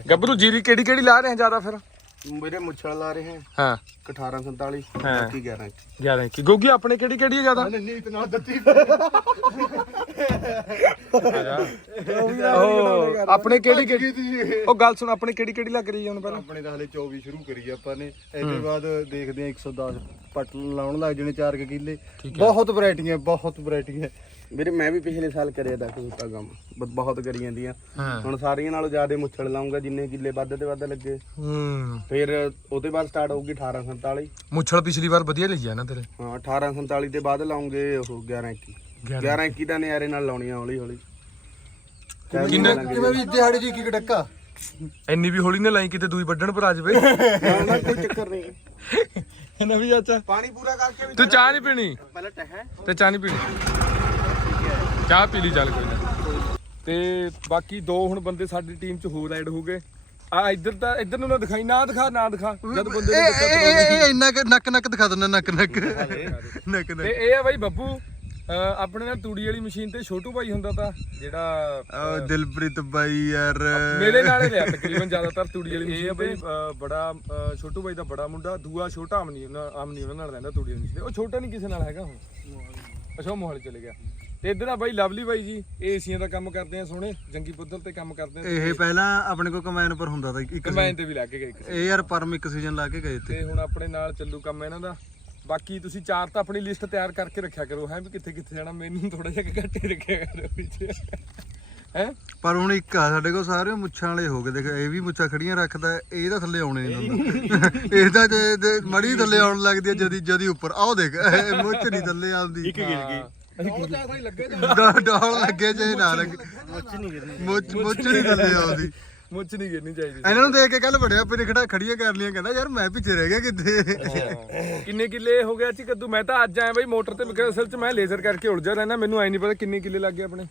Speaker 1: ਗੱਭਰੂ ਜੀਰੀ ਕਿਹੜੀ ਕਿਹੜੀ ਲਾ ਰਹੇ ਆ ਜ਼ਿਆਦਾ ਫਿਰ?
Speaker 3: ਮੇਰੇ ਮੁੱਛੜ ਲਾ ਰਹੇ ਹੈ।
Speaker 1: ਹਾਂ
Speaker 3: 1847
Speaker 1: ਹਾਂ।
Speaker 3: ਬਾਕੀ 11
Speaker 1: 11 ਕੀ ਗੋਗੀ ਆਪਣੇ ਕਿਹੜੀ ਕਿਹੜੀ ਹੈ ਜ਼ਿਆਦਾ?
Speaker 2: ਨੀਤ ਨਾਲ ਦਿੱਤੀ।
Speaker 1: ਉਹ ਆਪਣੇ ਕਿਹੜੀ ਕਿਹੜੀ ਉਹ ਗੱਲ ਸੁਣ ਆਪਣੇ ਕਿਹੜੀ ਕਿਹੜੀ ਲੱਗ ਰਹੀ ਹੈ ਹੁਣ ਪਹਿਲਾਂ?
Speaker 2: ਆਪਣੇ ਤਾਂ ਹਲੇ 24 ਸ਼ੁਰੂ ਕਰੀ ਆਪਾਂ ਨੇ। ਇਹਦੇ ਬਾਅਦ ਦੇਖਦੇ ਆ 110 ਪੱਟ ਲਾਉਣ ਲੱਗ ਜਣੇ 4 ਕਿੱਲੇ। ਬਹੁਤ ਵੈਰਾਈਟੀਆਂ ਬਹੁਤ ਵੈਰਾਈਟੀਆਂ।
Speaker 3: ਮੇਰੇ ਮੈਂ ਵੀ ਪਿਛਲੇ ਸਾਲ ਕਰਿਆ ਦਾ ਕੁੱਤਾ ਕੰਮ ਬ- ਬਹੁਤ ਕਰੀ ਜਾਂਦੀਆਂ
Speaker 1: ਹਾਂ।
Speaker 3: ਹੁਣ ਸਾਰੀਆਂ ਨਾਲੋਂ ਜ਼ਿਆਦਾ ਮੁੱਛੜ ਲਾਉਂਗਾ ਜਿੰਨੇ ਕਿੱਲੇ ਵੱਧ ਤੇ ਵੱਧ ਲੱਗੇ।
Speaker 1: ਹੂੰ।
Speaker 3: ਫਿਰ ਉਹਦੇ ਬਾਅਦ ਸਟਾਰਟ ਹੋਊਗੀ 1847
Speaker 1: ਮੁੱਛਲ ਪਿਛਲੀ ਵਾਰ ਵਧੀਆ ਲਈ ਆ ਨਾ ਤੇਰੇ?
Speaker 3: ਹਾਂ 1847 ਦੇ ਬਾਅਦ ਲਾਉਂਗੇ ਉਹ 11 21 11 21 ਦਾ ਨਿਆਰੇ ਨਾਲ ਲਾਉਣੀਆਂ ਹੌਲੀ ਹੌਲੀ।
Speaker 1: ਕਿੰਨੇ
Speaker 2: ਕਿਵੇਂ ਵੀ ਦਿਹਾੜੀ ਜੀ ਕੀ ਡੱਕਾ?
Speaker 1: ਇੰਨੀ ਵੀ ਹੌਲੀ ਨਾ ਲਾਈ ਕਿਤੇ ਦੂਈ ਵੱਢਣ ਪਰ ਆ ਜਾਵੇ।
Speaker 3: ਨਾ ਨਾ ਕੋਈ ਚੱਕਰ ਨਹੀਂ।
Speaker 1: ਨਾ ਵੀ ਚਾਚਾ।
Speaker 3: ਪਾਣੀ ਪੂਰਾ ਕਰਕੇ ਵੀ
Speaker 1: ਤੂੰ ਚਾਹ ਨਹੀਂ ਪੀਣੀ?
Speaker 3: ਪਹਿਲਾਂ ਟਹਿ।
Speaker 1: ਤੇ ਚਾਹ ਨਹੀਂ ਪੀਣੀ? ਚਾਹ ਪੀ ਲਈ ਚੱਲ ਕੋਈ ਨਾ। ਤੇ ਬਾਕੀ ਦੋ ਹੁਣ ਬੰਦੇ ਸਾਡੀ ਟੀਮ ਚ ਹੋਰ ਐਡ ਹੋ ਗਏ। ਆ ਇੱਧਰ ਤਾਂ ਇੱਧਰ ਨੂੰ ਨਾ ਦਿਖਾਈ ਨਾ ਦਿਖਾ ਨਾ ਦਿਖਾ। ਜਦ ਬੰਦੇ ਨੂੰ ਦਿੱਕਤ ਹੋਊਗੀ।
Speaker 2: ਇਹ ਇੰਨਾ ਕੁ ਨੱਕ ਨੱਕ ਦਿਖਾ ਦਿੰਦਾ ਨੱਕ ਨੱਕ। ਨੱਕ
Speaker 1: ਤੇ ਇਹ ਆ ਬਾਈ ਬੱਬੂ। ਅਹ ਆਪਣੇ ਨਾਲ ਤੂੜੀ ਵਾਲੀ ਮਸ਼ੀਨ ਤੇ ਛੋਟੂ ਭਾਈ ਹੁੰਦਾ ਤਾਂ ਜਿਹੜਾ
Speaker 2: ਦਿਲਪ੍ਰੀਤ ਬਾਈ ਯਾਰ।
Speaker 1: ਮੇਰੇ ਨਾਲ ਹੀ ਲਿਆ ਤਕਰੀਬਨ ਜ਼ਿਆਦਾਤਰ ਤੂੜੀ ਵਾਲੀ ਮਸ਼ੀਨ ਤੇ। ਅਹ ਬੜਾ ਅਹ ਛੋਟੂ ਬਾਈ ਦਾ ਬੜਾ ਮੁੰਡਾ ਦੂਆ ਛੋਟਾ ਅਮਨੀ ਉਹਨਾਂ ਅਮਨੀ ਉਹਨਾਂ ਨਾਲ ਰਹਿੰਦਾ ਤੂੜੀ ਵਾਲੀ ਮਸ਼ੀਨ ਤੇ। ਉਹ ਛੋਟਾ ਨਹੀਂ ਕਿਸੇ ਨਾਲ ਹੈਗਾ ਹੁਣ। ਅੱਛਾ ਉਹ ਮੋਹਾਲੀ ਚਲੇ ਗਿਆ। ਤੇ ਇੱਧਰ ਆ ਬਾਈ ਲਵਲੀ ਬਾਈ ਜੀ ਇਹ ਏਸੀਆਂ ਦਾ ਕੰਮ ਕਰਦੇ ਆ ਸੋਹਣੇ ਜੰਗੀ ਪੁੱਤਰ ਤੇ ਕੰਮ ਕਰਦੇ ਆ।
Speaker 2: ਇਹ ਪਹਿਲਾਂ ਆਪਣੇ ਕੋਲ ਕਮੈਨ ਪਰ ਹੁੰਦਾ ਤਾਂ ਇੱਕ
Speaker 1: ਕੰਬਾਈਨ ਤੇ ਵੀ ਲੱਗ ਗਏ ਇੱਕ
Speaker 2: ਇਹ ਯਾਰ ਪਰਮ ਇੱਕ ਸੀਜ਼ਨ ਲਾ ਕੇ ਗਏ ਤੇ
Speaker 1: ਤੇ ਹੁਣ ਆਪਣੇ ਨਾਲ ਚੱਲੂ ਕੰਮ ਇਹਨਾਂ ਦਾ। ਬਾਕੀ ਤੁਸੀਂ ਚਾਰ ਤਾਂ ਆਪਣੀ ਲਿਸਟ ਤਿਆਰ ਕਰਕੇ ਰੱਖਿਆ ਕਰੋ ਹੈ ਵੀ ਕਿੱਥੇ ਕਿੱਥੇ ਜਾਣਾ ਮੈਨੂੰ ਥੋੜਾ ਜਿਹਾ ਘੱਟੇ ਰੱਖਿਆ ਕਰੋ ਵਿੱਚ। ਹੈ?
Speaker 2: ਪਰ ਹੁਣ ਇੱਕ ਆ ਸਾਡੇ ਕੋਲ ਸਾਰੇ ਮੁੱਛਾਂ ਵਾਲੇ ਹੋ ਗਏ ਦੇਖ ਇਹ ਵੀ ਮੁੱਛਾਂ ਖੜੀਆਂ ਰੱਖਦਾ ਇਹ ਤਾਂ ਥੱਲੇ ਆਉਣੇ ਨਹੀਂ ਦਿੰਦਾ। ਇਹ ਤਾਂ ਜੇ- ਜੇ ਮੜੀ ਥੱਲੇ ਆਉਣ ਲੱਗਦੀ ਹੈ ਜਦੀ ਜਦੀ ਉੱਪਰ। ਆਹ ਦੇਖ ਇਹ ਮੁੱਛ ਨਹੀਂ ਥੱਲੇ ਆਉਂਦੀ। ਇੱਕ ਗਿਰ ਗਈ। ਡਾਲ ਲੱਗੇ ਜੇ ਨਾ ਲੱਗੇ। ਮੁੱਛ ਨਹੀਂ ਗਿਰਨੀ ਮੁੱਛ ਮੁੱਛ ਨਹੀਂ ਥੱਲੇ ਆਉਂਦੀ।
Speaker 1: ਮੁੱਛ ਨਹੀਂ ਗਿਰਨੀ ਚਾਹੀਦੀ।
Speaker 2: ਇਹਨਾਂ ਨੂੰ ਦੇਖ ਕੇ ਕੱਲ ਬੜਿਆ ਪੇ ਖੜਾ ਖੜੀਆਂ ਕਰ ਲੀਆਂ ਕਹਿੰਦਾ ਯਾਰ ਮੈਂ ਪਿੱਛੇ ਰਹਿ ਗਿਆ ਕਿੱਥੇ?
Speaker 1: ਕਿੰਨੇ ਕਿੱਲੇ ਹੋ ਗਿਆ ਜੀ ਕੱਦੂ? ਮੈਂ ਤਾਂ ਅੱਜ ਆਇਆ ਬਈ ਮੋਟਰ ਤੇ ਮੈਂ ਅਸਲ ਚ ਮੈਂ ਲੇਜ਼ਰ ਕਰਕੇ ਉਲਝਿਆ ਰਹਿਣਾ ਮੈਨੂੰ ਐ ਨਹੀਂ ਪਤਾ ਕਿੰਨੇ ਕਿੱਲੇ ਲੱਗ ਗਏ ਆਪਣੇ।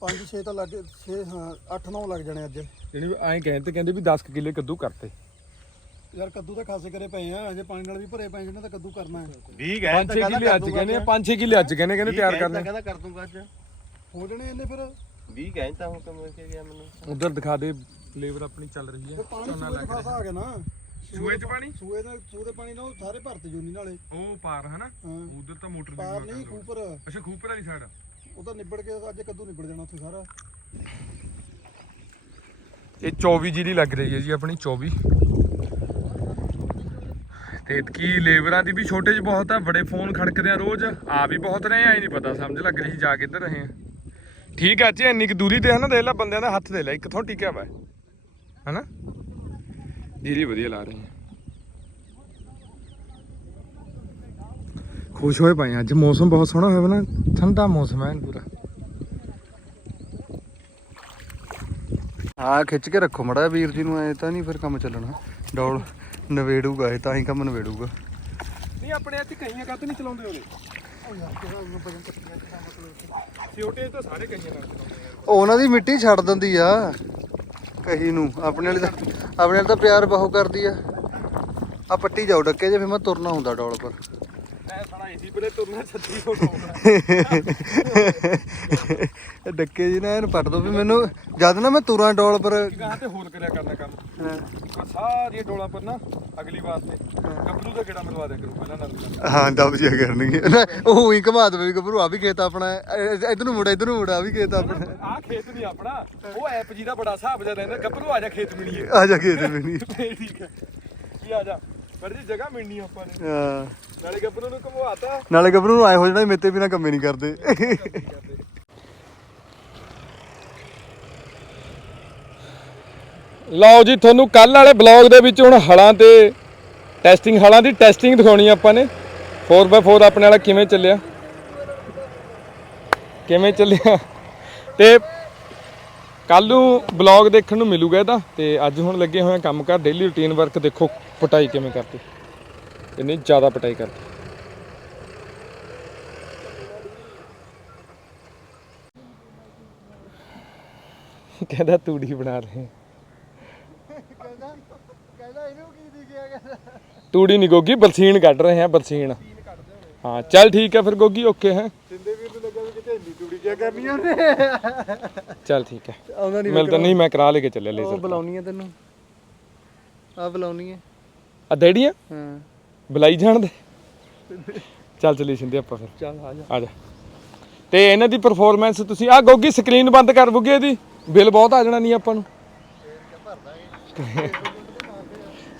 Speaker 2: 5 6 ਤਾਂ ਲੱਗ 6 ਹਾਂ 8 9 ਲੱਗ ਜਾਣੇ ਅੱਜ।
Speaker 1: ਜਿਹੜੀ ਐਂ ਕਹਿੰਦੇ ਕਹਿੰਦੇ ਵੀ 10 ਕਿੱਲੇ ਕੱਦੂ ਕਰਤੇ।
Speaker 2: ਯਾਰ ਕੱਦੂ ਤਾਂ ਖਾਸੇ ਕਰੇ ਪਏ ਆ ਅਜੇ ਪਾਣੀ ਨਾਲ ਵੀ ਭਰੇ ਪਏ ਜਿਹਨੇ ਤਾਂ ਕੱਦੂ ਕਰਨਾ ਹੈ।
Speaker 3: 20
Speaker 1: 5 6 ਕਿੱਲੇ ਅੱਜ ਕਹਿੰਦੇ 5 6 ਕਿੱਲੇ ਅੱਜ ਕਹਿੰਦੇ ਕਹਿੰਦੇ ਤਿਆਰ ਕਰਨੇ।
Speaker 3: ਕਹਿੰਦਾ ਕਰ ਦੂੰਗਾ ਅੱਜ।
Speaker 2: ਹੋ ਜਣੇ ਇਹਨੇ ਫਿਰ।
Speaker 3: 20 ਕਹਿੰਦਾ ਹੁਣ ਕੰਮ ਕੇ ਗਿਆ ਮੈਨੂੰ।
Speaker 1: ਉਧਰ ਦਿਖਾ ਦੇ ਲੇਬਰ ਆਪਣੀ ਚੱਲ ਰਹੀ ਹੈ।
Speaker 2: ਪਾਣੀ ਸੂਏ ਖਾਸਾ ਆ ਗਿਆ ਨਾ।
Speaker 1: ਸੂਏ ਚ ਪਾਣੀ?
Speaker 2: ਸੂਏ ਨਾਲ ਸੂਏ ਦੇ ਪਾਣੀ ਨਾਲ ਉਹ ਸਾਰੇ ਭਰਤੇ ਜੂਨੀ ਨਾਲੇ।
Speaker 1: ਉਹ ਪਾਰ ਹਨਾ?
Speaker 2: ਹਾਂ।
Speaker 1: ਉਧਰ ਤਾਂ ਮੋਟਰ
Speaker 2: ਪਾਰ ਨਹੀਂ ਕੂਪਰ
Speaker 1: ਅੱਛਾ ਖੂਪਰ ਵਾਲੀ ਸਾਈਡ
Speaker 2: ਉਹ ਤਾਂ ਨਿਬੜ ਕੇ ਅੱਜ ਕੱਦੂ ਨਿਬੜ ਜਾਣਾ ਉੱਥੇ ਸਾਰਾ।
Speaker 1: ਇਹ 24 ਜੀਰੀ ਲੱਗ ਰਹੀ ਹੈ ਜੀ ਆਪਣੀ 24 ਤੇ ਕੀ ਲੇਬਰਾਂ ਦੀ ਵੀ ਛੋਟੇਜ ਬਹੁਤ ਆ, ਬੜੇ ਫੋਨ ਖੜਕਦੇ ਆ ਰੋਜ਼। ਆ ਵੀ ਬਹੁਤ ਰਹੇ ਆ, ਇਹ ਨਹੀਂ ਪਤਾ, ਸਮਝ ਲੱਗ ਰਹੀ ਜਾ ਕਿੱਧਰ ਰਹੇ ਆ। ਠੀਕ ਆ ਜੀ, ਇੰਨੀ ਕੁ ਦੂਰੀ ਤੇ ਹਨਾ ਦੇਖ ਲੈ, ਬੰਦਿਆਂ ਦਾ ਹੱਥ ਦੇ ਲੈ ਕਿੱਥੋਂ ਟਿਕਿਆ ਵਾ। ਹਨਾ? ਜੀਰੀ ਵਧੀਆ ਲਾ ਰਹੇ ਆ। ਖੁਸ਼ ਹੋਏ ਪਏ ਅੱਜ ਮੌਸਮ ਬਹੁਤ ਸੋਹਣਾ ਹੋਇਆ ਨਾ, ਠੰਡਾ ਮੌਸਮ ਹੈ ਪੂਰਾ।
Speaker 2: ਹਾਂ ਖਿੱਚ ਕੇ ਰੱਖੋ ਮੜਾ ਵੀਰ ਜੀ ਨੂੰ ਐ ਤਾਂ ਨਹੀਂ ਫਿਰ ਕੰਮ ਚੱਲਣਾ। ਡੌਲ। ਨਵੇੜੂਗਾ ਇਹ ਤਾਂ ਹੀ ਕੰਮ ਨਵੇੜੂਗਾ।
Speaker 1: ਨਹੀਂ ਆਪਣੇ ਇੱਥੇ ਕਈਆਂ ਕੱਤ ਨਹੀਂ ਚਲਾਉਂਦੇ ਉਹਦੇ ਛੋਟੇ ਤਾਂ ਸਾਰੇ ਕਈਆਂ ਨਾਲ ਚਲਾਉਂਦੇ ਆ।
Speaker 2: ਉਹਨਾਂ ਦੀ ਮਿੱਟੀ ਛੱਡ ਦਿੰਦੀ ਆ ਕਹੀ ਨੂੰ। ਆਪਣੇ ਵਾਲੀ ਤਾਂ ਆਪਣੇ ਵਾਲੀ ਤਾਂ ਪਿਆਰ ਬਹੁ ਕਰਦੀ ਆ। ਆ ਪੱਟੀ ਜਾਓ ਡੱਕੇ ਜੇ ਫਿਰ ਮੈਂ ਤੁਰਨਾ ਹੁੰਦਾ ਡੌਲ ਪਰ।
Speaker 1: ਆਪਣਾ ਏਸੀ ਪਰੇ ਤੁਰਨਾ 36 ਫੁੱਟ
Speaker 2: ਇਹ ਡੱਕੇ ਜੀ ਨਾ ਇਹਨੂੰ ਪੱਟ ਦੋ ਵੀ ਮੈਨੂੰ ਜਦ ਨਾ ਮੈਂ ਤੁਰਾਂ ਡੋਲ ਪਰ
Speaker 1: ਗਾਂ ਤੇ ਹੋਰ ਕਰਿਆ ਕਰਨਾ ਕੰਮ। ਆਹ ਸਾਰੀਆਂ ਡੋਲਾਂ ਪਰ ਨਾ ਅਗਲੀ ਵਾਰ ਤੇ ਗੱਭਰੂ ਦਾ ਗੇੜਾ ਮਰਵਾ ਦਿਆ ਕਰੂ ਪਹਿਲਾਂ ਨਾਲ
Speaker 2: ਹਾਂ ਦਬ ਜਿਆ ਕਰਨਗੇ। ਉਹ ਹੀ ਘਮਾ ਦੇਵੇ ਵੀ ਗੱਭਰੂ ਆ ਵੀ ਖੇਤ ਆਪਣਾ ਹੈ। ਇੱਧਰ ਨੂੰ ਮੁੜਾ ਇੱਧਰ ਨੂੰ ਮੁੜਾ ਆ ਵੀ ਖੇਤ ਆਪਣਾ ਹੈ।
Speaker 1: ਆਹ ਖੇਤ ਨਹੀਂ ਆਪਣਾ ਉਹ ਐਪ ਜੀ ਦਾ ਬੜਾ ਹਿਸਾਬ ਜਿਹਾ ਰਹਿੰਦਾ ਗੱਭਰੂ ਆ ਜਾ ਖੇਤ ਮਿਲੀਏ।
Speaker 2: ਆ ਜਾ ਖੇਤ ਨਹੀਂ
Speaker 1: ਠੀਕ ਹੈ। ਕੀ ਆ ਜਾ। ਪਰ ਜੀ ਜਗ੍ਹਾ ਮਿਲਣੀ ਆ ਆਪਾਂ ਨੇ।
Speaker 2: ਹਾਂ।
Speaker 1: ਨਾਲੇ ਗੱਭਰੂ ਨੂੰ ਘੁਮਵਾਤਾ।
Speaker 2: ਨਾਲੇ ਗੱਭਰੂ ਨੂੰ ਆਏ ਹੋ ਜਾਣਾ ਮੇਤੇ ਬਿਨਾ ਕੰਮੇ ਨਹੀਂ ਕਰਦੇ।
Speaker 1: ਲਓ ਜੀ ਤੁਹਾਨੂੰ ਕੱਲ ਵਾਲੇ ਬਲੌਗ ਦੇ ਵਿੱਚ ਹੁਣ ਹਲਾਂ ਤੇ ਟੈਸਟਿੰਗ ਹਲਾਂ ਦੀ ਟੈਸਟਿੰਗ ਦਿਖਾਉਣੀ ਆਪਾਂ ਨੇ। 4x4 ਆਪਣੇ ਵਾਲਾ ਕਿਵੇਂ ਚੱਲਿਆ? ਕਿਵੇਂ ਚੱਲਿਆ? ਤੇ ਕੱਲ ਨੂੰ ਬਲੌਗ ਦੇਖਣ ਨੂੰ ਮਿਲੂਗਾ ਇਹਦਾ ਤੇ ਅੱਜ ਹੁਣ ਲੱਗੇ ਹੋਏ ਆ ਕੰਮ ਕਰ ਡੇਲੀ ਰੁਟੀਨ ਵਰਕ ਦੇਖੋ ਪਟਾਈ ਕਿਵੇਂ ਕਰਤੀ। ਇੰਨੀ ਜ਼ਿਆਦਾ ਪਟਾਈ ਕਰਤੀ। ਕਹਿੰਦਾ ਤੂੜੀ ਬਣਾ ਰਹੇ।
Speaker 2: ਕਹਿੰਦਾ ਕਹਿੰਦਾ ਇਹਨੂੰ ਕੀ ਦਿਖਿਆ ਕਹਿੰਦਾ।
Speaker 1: ਤੂੜੀ ਨਹੀਂ ਗੋਗੀ ਬਰਸੀਨ ਕੱਢ ਰਹੇ ਆ ਬਰਸੀਨ ਹਾਂ ਚੱਲ ਠੀਕ ਹੈ ਫਿਰ ਗੋਗੀ ਓਕੇ ਹੈ।
Speaker 2: ਸਿੰਦੇ ਕਿਆ ਕਰਨੀ ਉਹਨੇ
Speaker 1: ਚੱਲ ਠੀਕ ਹੈ।
Speaker 2: ਆਉਂਦਾ ਨਹੀਂ
Speaker 1: ਮਿਲਦਾ ਨਹੀਂ ਮੈਂ ਕਰਾ ਲੈ ਕੇ ਚੱਲਿਆ
Speaker 2: ਉਹ
Speaker 1: ਲੇਜ਼ਰ
Speaker 2: ਬੁਲਾਉਣੀ ਹੈ ਤੈਨੂੰ। ਆ ਬੁਲਾਉਣੀ ਹੈ
Speaker 1: ਆ ਡੈਡੀਆਂ
Speaker 2: ਹਾਂ।
Speaker 1: ਬੁਲਾਈ ਜਾਣ ਦੇ। ਚੱਲ ਚਲੀ ਸਿੰਦੇ ਆਪਾਂ ਫਿਰ।
Speaker 2: ਚੱਲ ਆ ਜਾ।
Speaker 1: ਆ ਜਾ। ਤੇ ਇਹਨਾਂ ਦੀ ਪਰਫਾਰਮੈਂਸ ਤੁਸੀਂ ਆ ਗੋਗੀ ਸਕਰੀਨ ਬੰਦ ਕਰ ਬੁਗੇ ਇਹਦੀ। ਬਿੱਲ ਬਹੁਤ ਆ ਜਾਣਾ ਨਹੀਂ ਆਪਾਂ ਨੂੰ।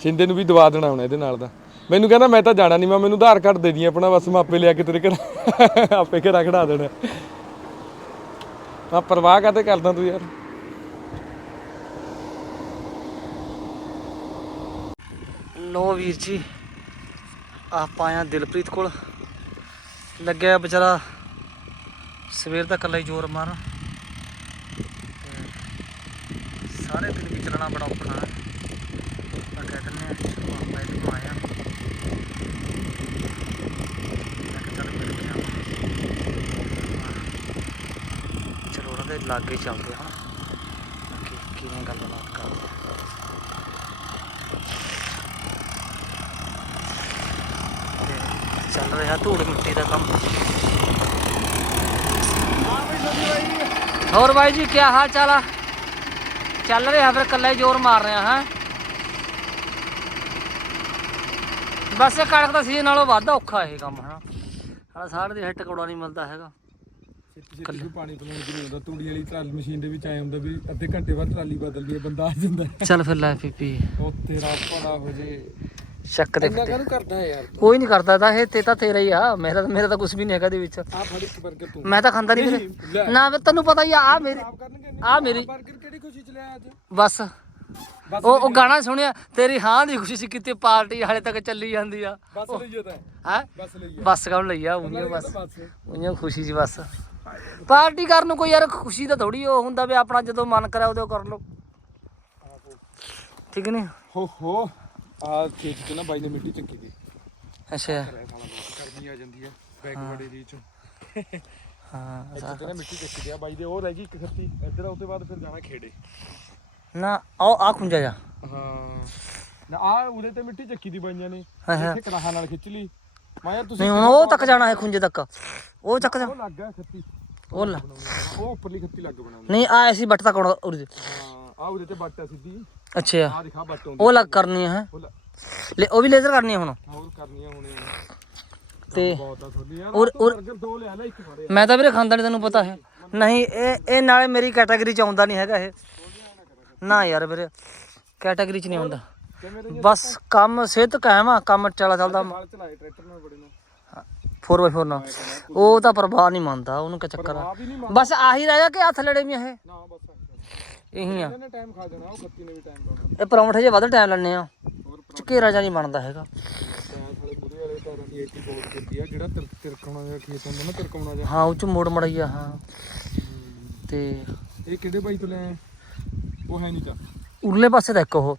Speaker 1: ਸਿੰਦੇ ਨੂੰ ਵੀ ਦਵਾ ਦੇਣਾ ਹੁਣ ਇਹਦੇ ਨਾਲ ਦਾ। ਮੈਨੂੰ ਕਹਿੰਦਾ ਮੈਂ ਤਾਂ ਜਾਣਾ ਨਹੀਂ ਮੈਂ ਮੈਨੂੰ ਆਧਾਰ ਕਾਰਡ ਦੇ ਦੀ ਆਪਣਾ ਬਸ ਮੈਂ ਆਪੇ ਲਿਆ ਕੇ ਤੇਰੇ ਘਰ ਆਪੇ ਘਰ ਖੜਾ ਦੇਣਾ। ਤਾਂ ਪਰਵਾਹ ਕਾਤੇ ਕਰਦਾ ਤੂੰ ਯਾਰ?
Speaker 4: ਲੋ ਵੀਰ ਜੀ, ਆਪਾਂ ਆਇਆ ਦਿਲਪ੍ਰੀਤ ਕੋਲ। ਲੱਗਿਆ ਵਿਚਾਰਾ ਸਵੇਰ ਦਾ ਇਕੱਲਾ ਹੀ ਜ਼ੋਰ ਮਾਰਨ। ਸਾਰੇ ਦਿਨ ਵੀ ਚੱਲਣਾ ਬੜਾ ਔਖਾ ਹੈ ਆਪਾਂ ਕਹਿ ਦਿੰਦੇ ਆ ਚਲੋ ਆਪਾਂ ਇਹਦੇ ਕੋਲ ਆਏ ਆ ਮੈਂ ਕਿਹਾ ਚੱਲ ਮਿਲ ਕੇ ਆਵਾਂ। ਚਲੋ ਉਹਨਾਂ ਦੇ ਲਾਗੇ ਚੱਲਦੇ ਹਾਂ ਕਿ ਕਿਵੇਂ ਗੱਲਬਾਤ ਕਰਦੇ ਚੱਲ ਰਿਹਾ ਧੂੜ ਮਿੱਟੀ ਦਾ ਕੰਮ। ਹੋਰ ਬਾਈ ਜੀ ਕੀ ਹਾਲ ਚਾਲ ਆ? ਚੱਲ ਰਿਹਾ ਫਿਰ ਕੱਲਾ ਹੀ ਜ਼ੋਰ ਮਾਰ ਰਿਹਾ, ਹਾਂ? ਬਸ ਇਹ ਕਣਕ ਦਾ ਸੀਜ਼ਨ ਨਾਲੋਂ ਵੱਧ ਔਖਾ ਇਹ ਕੰਮ ਹਨਾ ਸਾਲਾ ਸਾੜ ਦੇ ਟਕੌੜਾ ਨਹੀਂ ਮਿਲਦਾ ਹੈਗਾ।
Speaker 1: ਕੱਲੇ ਪਾਣੀ ਪਲਾਉਣ ਦੀ ਨਹੀਂ ਹੁੰਦਾ ਤੂੜੀ ਵਾਲੀ ਟਰਾਲੀ ਮਸ਼ੀਨ ਦੇ ਵਿੱਚ ਆਏ ਹੁੰਦਾ ਵੀ ਅੱਧੇ ਘੰਟੇ ਬਾਅਦ ਟਰਾਲੀ ਬਦਲਦੀ ਹੈ ਬੰਦਾ ਆ ਜਾਂਦਾ।
Speaker 4: ਚੱਲ ਫਿਰ ਲੈ ਪੀਪੀ
Speaker 1: ਉਹ ਤੇਰਾ ਭਲਾ ਹੋ ਜੇ।
Speaker 4: ਚੱਕ ਦੇ
Speaker 1: ਇੰਨਾ ਕਾਹਨੂੰ ਕਰਦਾ ਹੈ ਯਾਰ
Speaker 4: ਕੋਈ ਨਹੀਂ ਕਰਦਾ ਤਾਂ ਇਹ ਤੇ ਤਾਂ ਤੇਰਾ ਹੀ ਆ। ਮੇਰਾ ਮੇਰਾ ਤਾਂ ਕੁਝ ਵੀ ਨਹੀਂ ਹੈਗਾ ਦੇ ਵਿੱਚ।
Speaker 1: ਆ ਫੜ ਇੱਕ 버ਗਰ ਤੂੰ।
Speaker 4: ਮੈਂ ਤਾਂ ਖਾਂਦਾ ਨਹੀਂ ਫਿਰ। ਨਾ ਵੇ ਤੈਨੂੰ ਪਤਾ ਹੀ ਆ ਆ ਮੇਰੀ
Speaker 1: ਕਰਨਗੇ
Speaker 4: ਆ ਮੇਰੀ
Speaker 1: 버ਗਰ ਕਿਹੜੀ ਖੁਸ਼ੀ ਚ ਲਿਆ ਅੱਜ?
Speaker 4: ਬਸ।
Speaker 1: ਬਸ
Speaker 4: ਉਹ ਉਹ ਗਾਣਾ ਸੁਣਿਆ ਤੇਰੀ ਹਾਂ ਦੀ ਖੁਸ਼ੀ ਸੀ ਕਿਤੇ ਪਾਰਟੀ ਹਾਲੇ ਤੱਕ ਚੱਲੀ ਜਾਂਦੀ ਆ।
Speaker 1: ਬਸ ਲਈਏ ਤਾਂ।
Speaker 4: ਹੈ?
Speaker 1: ਬਸ ਲਈਏ
Speaker 4: ਬੱਸ ਕੌਣ ਲਈ ਆ? ਉਹਨੀਆਂ ਬਸ
Speaker 1: ਬਸ।
Speaker 4: ਖੁਸ਼ੀ ਸੀ ਬਸ। ਪਾਰਟੀ ਕਰਨ ਨੂੰ ਕੋਈ ਯਾਰ ਖੁਸ਼ੀ ਤਾਂ ਥੋੜੀ ਉਹ ਹੁੰਦਾ ਵੀ ਆਪਣਾ ਜਦੋਂ ਮਨ ਕਰਿਆ ਉਦੋਂ ਕਰ ਲਓ। ਠੀਕ ਨਹੀਂ?
Speaker 1: ਹੋ ਹੋ। ਆ ਖੇਤ ਚ ਨਾ ਬਾਈ ਨੇ ਮਿੱਟੀ ਚੱਕੀ ਦੀ।
Speaker 4: ਅੱਛਾ।
Speaker 1: ਗਰਮੀ ਆ ਜਾਂਦੀ ਹੈ ਬੜੇ ਦੀ ਚ।
Speaker 4: ਹਾਂ
Speaker 1: ਇੱਥੇ ਤੇ ਨਾ ਮਿੱਟੀ ਚੱਕੀ ਦੀ ਆ। ਬਾਈ ਦੇ ਉਹ ਰਹਿ ਗਈ ਇੱਕ ਖੱਤੀ। ਇੱਧਰ ਉਹ ਤੋਂ ਬਾਅਦ ਫਿਰ ਜਾਣਾ ਖੇੜੇ।
Speaker 4: ਨਾ ਆਓ ਆ ਖੁੰਜਾ ਜਾ।
Speaker 1: ਹਾਂ। ਨਾ ਆ ਉਹਦੇ ਤੇ ਮਿੱਟੀ ਚੱਕੀ ਦੀ ਬਾਈਆਂ ਨੇ। ਇੱਥੇ ਕਰਾਹਾਂ ਨਾਲ ਖਿੱਚ ਲਈ। ਮੈਂ ਯਾਰ ਤੁਸੀਂ
Speaker 4: ਨਹੀਂ ਉਹ ਤੱਕ ਜਾਣਾ ਹੈ ਖੁੰਜੇ ਤੱਕ। ਉਹ ਚੱਕ ਜਾ।
Speaker 1: ਉਹ ਲੱਗ ਗਿਆ ਖੱਤੀ।
Speaker 4: ਉਹ ਲੈ।
Speaker 1: ਉਹ ਉੱਪਰਲੀ ਖੱਤੀ ਲੱਗ ਬਣਾਉਂਦੇ
Speaker 4: ਨਹੀਂ ਆ ਐਸੀ ਬੱਟ ਤੱਕ ਆਉਣਾ ਉਰੇ
Speaker 1: ਹਾਂ ਆ ਉਹਦੇ ਤੇ ਬੱਟ ਆ ਸਿੱਧੀ।
Speaker 4: ਅੱਛਾ।
Speaker 1: ਆ ਦਿਖਾ ਬੱਟ
Speaker 4: ਉਹ ਲੱਗ ਕਰਨੀ ਹੈ?
Speaker 1: ਲੈ,
Speaker 4: ਉਹ ਵੀ ਲੇਜ਼ਰ ਕਰਨੀ ਹੈ ਹੁਣ
Speaker 1: ਹੋਰ ਕਰਨੀਆਂ ਹੁਣੇ
Speaker 4: ਤੇ ਔਰ- ਔਰ- ਮੈਂ ਤਾਂ ਵੀਰੇ ਖਾਂਦਾ ਨਹੀਂ ਤੈਨੂੰ ਪਤਾ ਹੈ। ਨਹੀਂ ਇਹ ਇਹ ਨਾਲੇ ਮੇਰੀ ਕੈਟਾਗਰੀ ਚ ਆਉਂਦਾ ਨਹੀਂ ਹੈਗਾ ਇਹ। ਨਾ ਯਾਰ ਵੀਰੇ ਕੈਟਾਗਰੀ ਚ ਨਹੀਂ ਆਉਂਦਾ। ਬਸ ਕੰਮ ਸਿਹਤ ਕਾਇਮ ਆ ਕੰਮ ਚਲਾ ਚੱਲਦਾ
Speaker 1: ਨਾਲ ਚਲਾਏ ਟਰੈਕਟਰ ਨਾਲ। ਬੜੇ ਨੂੰ
Speaker 4: 4x4 ਨਾਲ ਉਹ ਤਾਂ ਪ੍ਰਭਾਵ ਨਹੀਂ ਮੰਨਦਾ ਉਹਨੂੰ ਕੀ ਚੱਕਰ ਆ? ਬਸ ਆਹੀ ਰਹਿ ਗਿਆ ਕਿ ਹੱਥ ਲੜੇ ਵੀ ਇਹ?
Speaker 1: ਨਾ ਬਸ
Speaker 4: ਇਹੀ ਆ।
Speaker 1: ਇਹਨੇ ਟਾਈਮ ਖਾ ਦੇਣਾ ਉਹ ਖੱਤੀ ਨੇ ਵੀ ਟਾਈਮ ਲਾਉਣਾ
Speaker 4: ਇਹ ਪਰੌਂਠੇ ਜੇ ਵੱਧ ਟਾਈਮ ਲੈਣੇ ਆ ਝਕੇਰਾ ਜਾਂ ਨਹੀਂ ਬਣਦਾ ਹੈਗਾ।
Speaker 1: ਟਾਈਮ ਥਲੇ ਬੁਰੇ ਵਾਲੇ ਟਾਇਰਾਂ ਦੀ 80 ਬਹੁਤ ਕਰਦੀ ਆ ਜਿਹੜਾ ਤਿਰ- ਤਿਰਕਾਉਣਾ ਜਿਹਾ ਖੇਤ ਹੁੰਦਾ ਨਾ ਤਿਰਕਾਉਣਾ ਜਿਹਾ।
Speaker 4: ਹਾਂ ਉਹ ਚ ਮੋੜ ਮੜਾਈ ਆ ਹਾਂ। ਤੇ
Speaker 1: ਇਹ ਕਿਹੜੇ ਬਾਈ ਤੋਂ ਲੈ? ਉਹ ਹੈ ਨਹੀਂ ਤਾਂ।
Speaker 4: ਉਰਲੇ ਪਾਸੇ ਦਾ ਇੱਕ ਉਹ।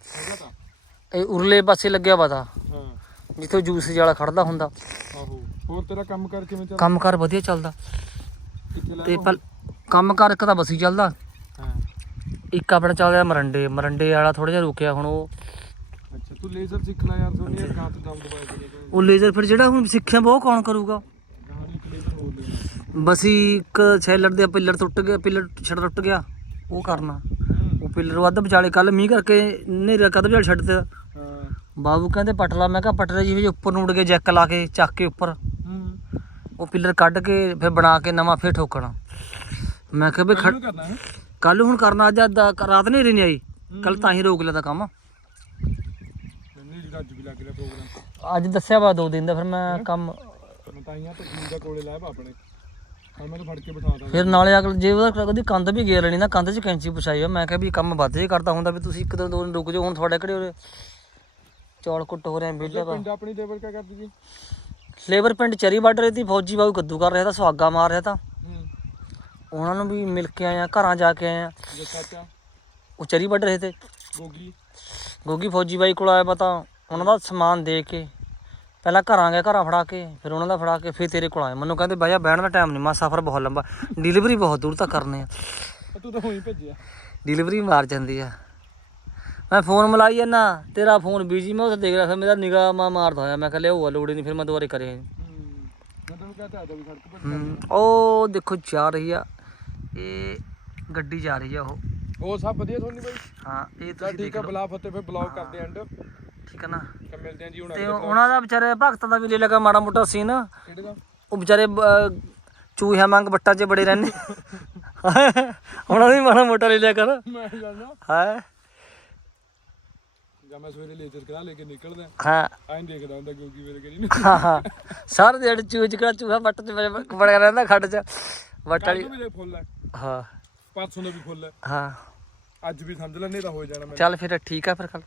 Speaker 4: ਇਹ ਉਰਲੇ ਪਾਸੇ ਲੱਗਿਆ ਪਤਾ।
Speaker 1: ਹਾਂ।
Speaker 4: ਜਿੱਥੇ ਜੂਸ ਵਾਲਾ ਖੜਦਾ ਹੁੰਦਾ।
Speaker 1: ਆਹੋ ਹੋਰ ਤੇਰਾ ਕੰਮ ਕਰ ਕਿਵੇਂ ਚੱਲ
Speaker 4: ਕੰਮਕਾਰ ਵਧੀਆ ਚੱਲਦਾ।
Speaker 1: ਕਿੱਥੇ
Speaker 4: ਤੇ ਪਰ ਕੰਮਕਾਰ ਇੱਕ ਤਾਂ ਬਸੀ ਚੱਲਦਾ।
Speaker 1: ਹਾਂ।
Speaker 4: ਇੱਕ ਆਪਣਾ ਚੱਲ ਰਿਹਾ ਮਰੰਡੇ ਮਰੰਡੇ ਵਾਲਾ ਥੋੜਾ ਜਿਹਾ ਰੁਕਿਆ ਹੁਣ ਉਹ।
Speaker 1: ਅੱਛਾ ਤੂੰ ਲੇਜ਼ਰ ਯਾਰ ਸੋਨੀ ਦਮ ਦਬਾਏ
Speaker 4: ਉਹ ਲੇਜ਼ਰ ਫਿਰ ਜਿਹੜਾ ਹੁਣ ਸਿੱਖਿਆ ਬਹੁਤ ਕੌਣ ਕਰੂਗਾ? ਬਸ ਇੱਕ ਛੈਲਰ ਦੇ ਪਿੱਲਰ ਟੁੱਟ ਗਿਆ ਪਿੱਲਰ ਛੜ ਟੁੱਟ ਗਿਆ ਉਹ ਕਰਨਾ। ਉਹ ਪਿੱਲਰ ਵੱਧ ਵਿਚਾਲੇ ਕੱਲ ਮੀਂਹ ਕਰਕੇ ਨੇਰੇ ਕਦ ਵਿਚਾਲੇ ਛੱਡ ਦਿੱਤਾ ਬਾਬੂ ਕਹਿੰਦੇ ਪਟ ਲਾ ਮੈਂ ਕਿਹਾ ਪਟ ਲੈ ਜੀ ਵੀ ਉੱਪਰ ਨੂੰ ਉੱਡ ਕੇ ਜੈਕ ਲਾ ਕੇ ਚੱਕ ਕੇ ਉੱਪਰ। ਉਹ ਪਿੱਲਰ ਕੱਢ ਕੇ ਫਿਰ ਬਣਾ ਕੇ ਨਵਾਂ ਫਿਰ ਠੋਕਣਾ। ਮੈਂ ਕਿਹਾ ਵੀ ਕੱਲ ਹੁਣ ਕਰਨਾ ਅੱਜ ਰਾਤ ਨਹੀਂ ਨਹੀਂ ਆਈ। ਕੱਲ ਤਾਂ ਹੀ ਰੋਕ ਲਿਆ ਤਾਂ ਕੰਮ।
Speaker 1: ਅੱਜ ਰਿਹਾ
Speaker 4: ਦੱਸਿਆ ਵਾ ਦੋ ਦਿਨ ਦਾ ਫਿਰ ਮੈਂ ਕੰਮ
Speaker 1: ਤਾਂ ਦਾ ਕੋਲੇ ਲਾਇਆ ਆਪਣੇ ਮੈਂ ਫੜ ਕੇ
Speaker 4: ਫਿਰ ਨਾਲੇ ਅਗਲ ਜੇ ਉਹਦਾ ਉਹਦੀ ਕੰਧ ਵੀ ਗੇਰ ਲੈਣੀ ਨਾ ਕੰਧ 'ਚ ਕੈਂਚੀ ਪਛਾਈ ਆ। ਮੈਂ ਕਿਹਾ ਵੀ ਕੰਮ ਵੱਧ ਜੇ ਕਰਦਾ ਹੁੰਦਾ ਵੀ ਤੁਸੀਂ ਇੱਕ ਦਿਨ ਦੋ ਦਿਨ ਰੁਕ ਜਾਓ ਹੁਣ ਤੁਹਾਡੇ ਕਿਹੜੇ ਚੌਲ ਕੁੱਟ ਹੋ ਰਹੇ ਵਿਹਲੇ ਵਾ
Speaker 1: ਪਿੰਡ ਆਪਣੀ ਲੇਬਰ ਕਿਆ ਕਰਦੀ ਜੀ
Speaker 4: ਲੇਬਰ ਪਿੰਡ ਚਰੀ ਵੱਢ ਰਹੀ ਤੀ ਫੌਜੀ ਬਾਬੂ ਕੱਦੂ ਕਰ ਰਿਹਾ ਤਾਂ ਸੁਹਾਗਾ ਮਾਰ ਰਿਹਾ ਤਾਂ।
Speaker 1: ਹੂੰ।
Speaker 4: ਉਹਨਾਂ ਨੂੰ ਵੀ ਮਿਲ ਕੇ ਆਏ ਆ ਘਰਾਂ ਜਾ ਕੇ ਆਏ ਆ।
Speaker 1: ਜੇ ਚਾਚਾ
Speaker 4: ਉਹ ਚਰੀ ਵੱਢ ਰਹੇ ਤੇ।
Speaker 1: ਗੋਗੀ?
Speaker 4: ਗੋਗੀ ਫੌਜੀ ਬਾਈ ਕੋਲ ਆਇਆ ਪਤਾ ਉਹਨਾਂ ਦਾ ਸਮਾਨ ਦੇ ਕੇ ਪਹਿਲਾਂ ਘਰਾਂ ਗਏ ਘਰਾਂ ਫੜਾ ਕੇ ਫਿਰ ਉਹਨਾਂ ਦਾ ਫੜਾ ਕੇ ਫਿਰ ਤੇਰੇ ਕੋਲ ਆਏ ਮੈਨੂੰ ਕਹਿੰਦੇ ਬਾਈ ਬਹਿਣ ਦਾ ਟਾਈਮ ਨਹੀਂ ਮਾ ਸਫ਼ਰ ਬਹੁਤ ਲੰਬਾ। ਡਿਲੀਵਰੀ ਬਹੁਤ ਦੂਰ ਤੱਕ ਕਰਨੇ ਆ।
Speaker 1: ਤੂੰ ਤਾਂ ਹੋਈ ਭੇਜਿਆ।
Speaker 4: ਡਿਲੀਵਰੀ ਮਾਰ ਜਾਂਦੀ ਆ। ਮੈਂ ਫੋਨ ਮਿਲਾਈ ਜਾਂਦਾ ਤੇਰਾ ਫੋਨ ਬਿਜ਼ੀ ਮੈਂ ਉੱਥੇ ਦੇਖ ਰਿਹਾ ਫਿਰ ਮੇਰਾ ਨਿਗਾਹ ਮਾ ਮਾਰਦਾ ਹੋਇਆ ਮੈਂ ਕਿਹਾ ਲਿਆਓ ਲੋੜ ਹੀ ਨਹੀਂ ਫਿਰ ਮੈਂ ਦੁਬਾਰੇ ਕਰੇ
Speaker 1: ਹੂੰ ਮੈਂ ਤੈਨੂੰ ਕਹਤਾ ਆ ਵੀ ਸੜਕ ਪਰ
Speaker 4: ਹਮ, ਉਹ ਦੇਖੋ ਜਾ ਰਹੀ ਆ ਇਹ ਗੱਡੀ ਜਾ ਰਹੀ ਆ ਉਹ।
Speaker 1: ਉਹ ਸਭ ਵਧੀਆ ਸੋਨੀ ਬਾਈ?
Speaker 4: ਹਾਂ ਇਹ
Speaker 1: ਚੱਲ
Speaker 4: ਤੁਸੀਂ
Speaker 1: ਠੀਕ
Speaker 4: ਦੇਖ
Speaker 1: ਆ
Speaker 4: ਲਓ।
Speaker 1: ਬਲਾ ਫਤੇ ਫਿਰ ਬਲੌਗ ਕਰਦੇ ਐਂਡ
Speaker 4: ਠੀਕ ਹੈ ਨਾ?
Speaker 1: ਤਾਂ ਮਿਲਦੇ ਆਂ ਜੀ ਹੁਣ
Speaker 4: ਤੇ ਉਹਨਾਂ ਦਾ ਵਿਚਾਰੇ ਭਗਤਾਂ ਦਾ ਵੀ ਲੈ ਲਗਾ ਮਾੜਾ ਮੋਟਾ ਸੀਨ
Speaker 1: ਕਿਹੜੇ ਦਾ?
Speaker 4: ਉਹ ਵਿਚਾਰੇ ਅਹ, ਚੂਹਿਆਂ ਮੰਗ ਬੱਟਾ 'ਚ ਬੜੇ ਰਹਿੰਦੇ। *laughs* ਉਹਨਾਂ ਦਾ ਮਾੜਾ ਮੋਟਾ ਲੈ ਲਿਆ ਕਰ।
Speaker 1: ਮੈਂ ਜਾਣਾ।
Speaker 4: ਹਾਂ?
Speaker 1: ਜਾਂ ਮੈਂ ਸਵੇਰੇ ਲੇਜ਼ਰ ਕਰਾ ਲੈ ਕੇ ਨਿਕਲਦਾ।
Speaker 4: ਹਾਂ।
Speaker 1: ਐਂ ਦੇਖਦਾ ਹੁੰਦਾ ਗੋਗੀ ਮੇਰੇ ਕਰੀ ਨੂੰ।
Speaker 4: ਹਾਂ ਹਾਂ। ਸਾਰੇ ਦਿਹਾੜੀ ਚੂਹੇ ਚ ਕਿਹੜਾ ਚੂਹਾ ਬੱਟ 'ਚ ਵੜ- ਵੜਿਆ ਰਹਿੰਦਾ ਖੱਡ 'ਚ।
Speaker 1: ਕੱਲ
Speaker 4: ਵਾਲੀ
Speaker 1: ਨੂੰ ਵੀ ਜੇ ਫੁੱਲ ਹੈ।
Speaker 4: ਹਾਂ।
Speaker 1: ਪਰਸੋਂ ਦਾ ਵੀ ਫੁੱਲ ਹੈ।
Speaker 4: ਹਾਂ।
Speaker 1: ਅੱਜ ਵੀ ਸਮਝ ਲੈਣੇ ਤਾਂ ਹੋ ਜਾਣਾ ਮੈਂ
Speaker 4: ਚੱਲ ਫਿਰ ਠੀਕ ਆ ਫਿਰ ਕੱਲ